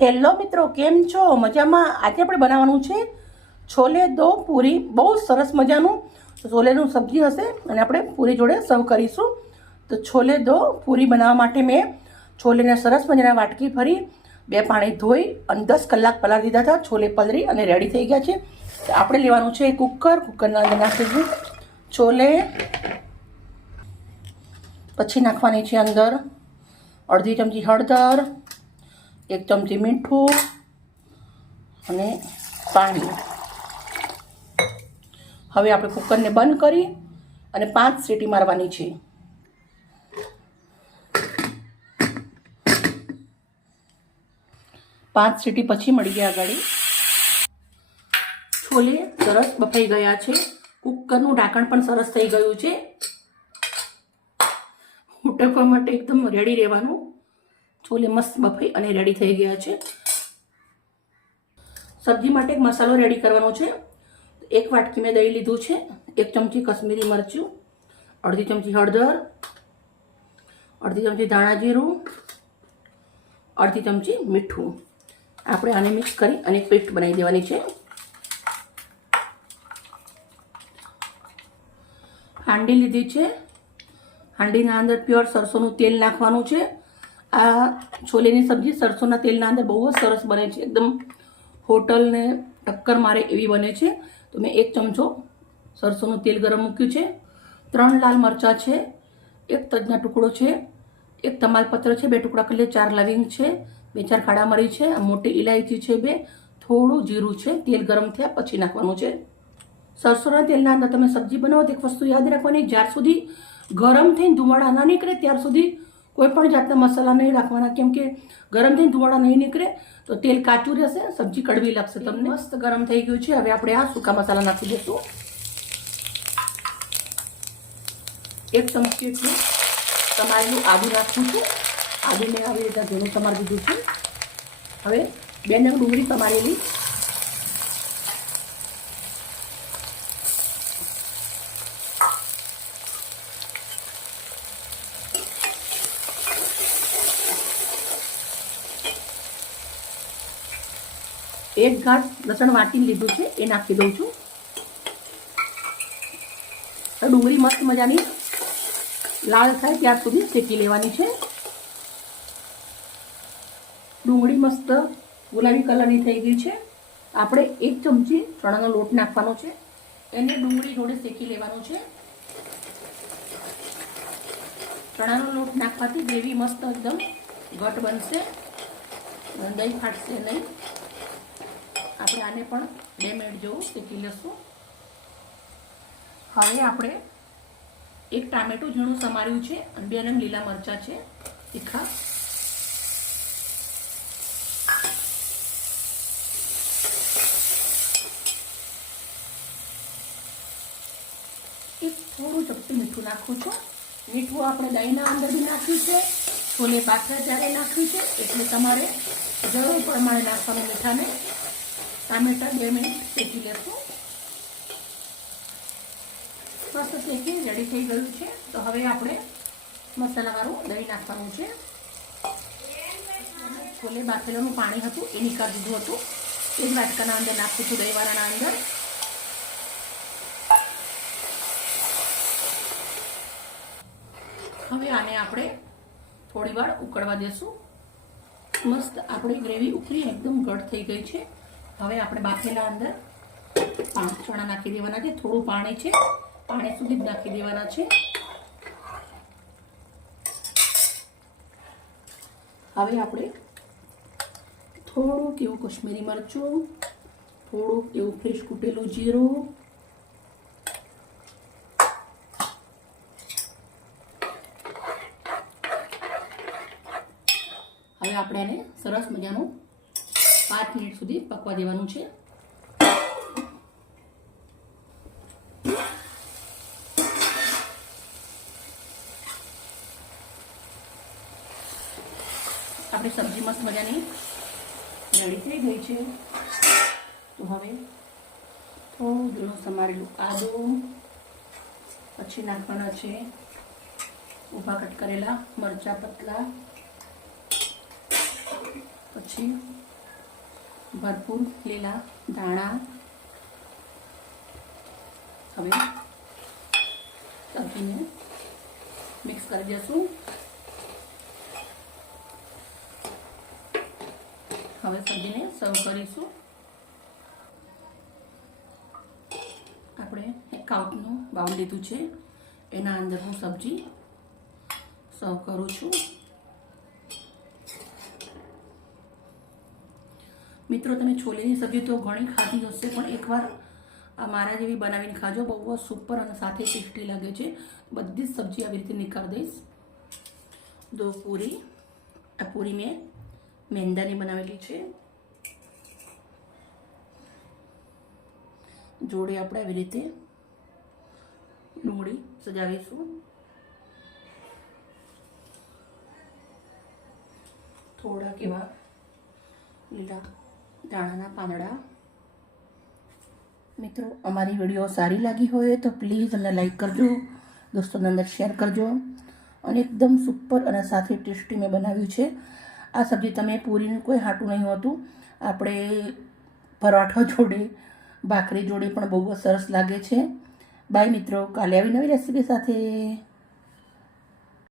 Hello મિત્રો, કેમ છો? મજામાં? આજે આપણે બનાવવાનું છે છોલે દો પૂરી. બહુ સરસ મજાનું છોલેનું સબ્જી હશે અને આપણે પૂરી જોડે સર્વ કરીશું. તો છોલે દો પૂરી બનાવવા માટે મેં છોલેને સરસ મજાના વાટકી ભરી, બે પાણી ધોઈ અને દસ કલાક પલાળી દીધા હતા. છોલે પલળી અને રેડી થઈ ગયા છે. આપણે લેવાનું છે કુકર. કુકરના અંદર નાખીશું છોલે. પછી નાખવાની છે અંદર અડધી ચમચી હળદર એક ચમચી મીઠું અને પાણી. હવે આપણે કુકરને બંધ કરી અને પાંચ સીટી મારવાની છે. પાંચ સીટી પછી મળી ગયા ગાડી છોલે સરસ બફાઈ ગયા છે. કુકરનું ઢાંકણ પણ સરસ થઈ ગયું છે. ઉટકવા માટે એકદમ રેડી રહેવાનું. છોલે મસ્ત બફાઈ અને રેડી થઈ ગયા છે. સબ્જી માટે એક મસાલો રેડી કરવાનો છે. એક વાટકી મેં દહીં લીધું છે. એક ચમચી કશ્મીરી મરચું, અડધી ચમચી હળદર, અડધી ચમચી ધાણા જીરું, અડધી ચમચી મીઠું. આપણે આને મિક્સ કરી અને પેસ્ટ બનાવી દેવાની છે. હાંડી લીધી છે. હાંડીના અંદર પ્યોર સરસોનું તેલ નાખવાનું છે. આ છોલેની સબ્જી સરસોના તેલના અંદર બહુ જ સરસ બને છે. એકદમ હોટલને ટક્કર મારે એવી બને છે. તો મેં એક ચમચો સરસોનું તેલ ગરમ મૂક્યું છે. ત્રણ લાલ મરચાં છે. એક તજના ટુકડો છે. એક તમાલપત્ર છે. બે ટુકડા કરી ચાર લવિંગ છે. બે ચાર ખાડા મરી છે. મોટી ઇલાયચી છે બે. થોડું જીરું છે. તેલ ગરમ થયા પછી નાખવાનું છે. સરસોના તેલના અંદર તમે સબ્જી બનાવો તો એક વસ્તુ યાદ રાખવાની, જ્યાર સુધી ગરમ થઈને ધુમાડા ના નીકળે, ત્યાર સુધી કોઈ પણ જાતના મસાલા નહીં રાખવાના કેમ કે ગરમ થઈને ધુવાડા નહીં નીકળે તો તેલ કાચું રહેશે સબ્જી કડવી લાગશે તમને. મસ્ત ગરમ થઈ ગયું છે. હવે આપણે આ સૂકા મસાલા નાખી દઈશું એક ચમચી એટલું તમારેલું આદુ નાખવું છે. આદુને મેં આવી રીતે ઝીણું તમારી દીધું છે. હવે બે નંગ ડુંગળી તમારેલી એક ગાંઠ લસણ વાટીને લીધું છે, એ નાખી દઉં છું. તો ડુંગળી મસ્ત મજાની લાલ થાય ત્યાર સુધી શેકી લેવાની છે. ડુંગળી મસ્ત ગુલાબી કલરની થઈ ગઈ છે. આપણે એક ચમચી ચણાનો લોટ નાખવાનો છે. એને ડુંગળી જોડે શેકી લેવાનો છે. ચણાનો લોટ નાખવાથી ગ્રેવી મસ્ત એકદમ ઘટ બનશે. દહીં ફાટશે નહીં. આપણે આને પણ બે મિનિટ જેવું શેકી લઈશું હવે આપણે એક ટામેટું ઝીણું સમાર્યું છે અને બે રંગ લીલા મરચાં છે. તીખા. એક થોડું ચપટી મીઠું નાખું છું. મીઠું આપણે દહીંના અંદર બી નાખ્યું છે. છોલે પાછળ જ્યારે નાખ્યું છે. એટલે તમારે જરૂર પ્રમાણે નાખવાનું મીઠાને ટામેટા બે મિનિટ શેકી લેશું. મસ્ત શેકી રેડી થઈ ગયું છે. તો હવે આપણે મસાલાવાળું દહીં નાખવાનું છે. છોલે બાફેલાનું પાણી હતું, એ નીકળી દીધું હતું. એ જ વાટકાના અંદર નાખું છું દહીંવાળાના અંદર. હવે આને આપણે થોડી વાર ઉકળવા દેશું. મસ્ત આપણી ગ્રેવી ઉકળી એકદમ ગઢ થઈ ગઈ છે. હવે આપણે બાફેલા અંદર ચણા નાખી દેવાના છે. થોડું પાણી છે. પાણી સુધી જ નાખી દેવાના છે. હવે આપણે થોડુંક એવું કશ્મીરી મરચું, થોડુંક એવું ફ્રેશ કૂટેલું જીરું, હવે આપણે એને સરસ મજાનું પાંચ મિનિટ સુધી પકવા દેવાનું છે. આપણી સબ્જી મસ્ત મજાની રેડી થઈ ગઈ છે. તો હવે થોડું સમારેલું આદું, પછી નાખવાના છે ઊભા કટ કરેલા મરચાં પતલા, પછી ભરપૂર લીલા ધાણા. હવે સબ્જીને મિક્સ કરી દઈશું હવે સબ્જીને સર્વ કરીશું. આપણે એક કાઉટનું બાઉલ લીધું છે. એના અંદર હું સબ્જી સર્વ કરું છું. મિત્રો, તમે છોલેની સબ્જી તો ઘણી ખાધી હશે, પણ એકવાર આ મારા જેવી બનાવીને ખાજો. બહુ સુપર અને સાથે ટેસ્ટી લાગે છે. બધી જ સબ્જી આવી રીતે નીકાળી દઈશ. દો પૂરી. આ પૂરી મેં મેંદાની બનાવેલી છે. જોડે આપણે આવી રીતે ડુંગળી સજાવીશું. થોડાક એવા લીલા દાણાના પાંદડા. મિત્રો, અમારી વીડિયો સારી લાગી હોય તો પ્લીઝ અમને લાઈક કરજો, દોસ્તોને અંદર શેર કરજો. અને એકદમ સુપર અને સાથે ટેસ્ટી મેં બનાવ્યું છે. આ સબ્જી તમે પૂરીનું કોઈ હાટું નહીં હોતું. આપણે પરાઠો જોડે, ભાખરી જોડે પણ બહુ સરસ લાગે છે. બાય મિત્રો, કાલે આવી નવી રેસીપી સાથે.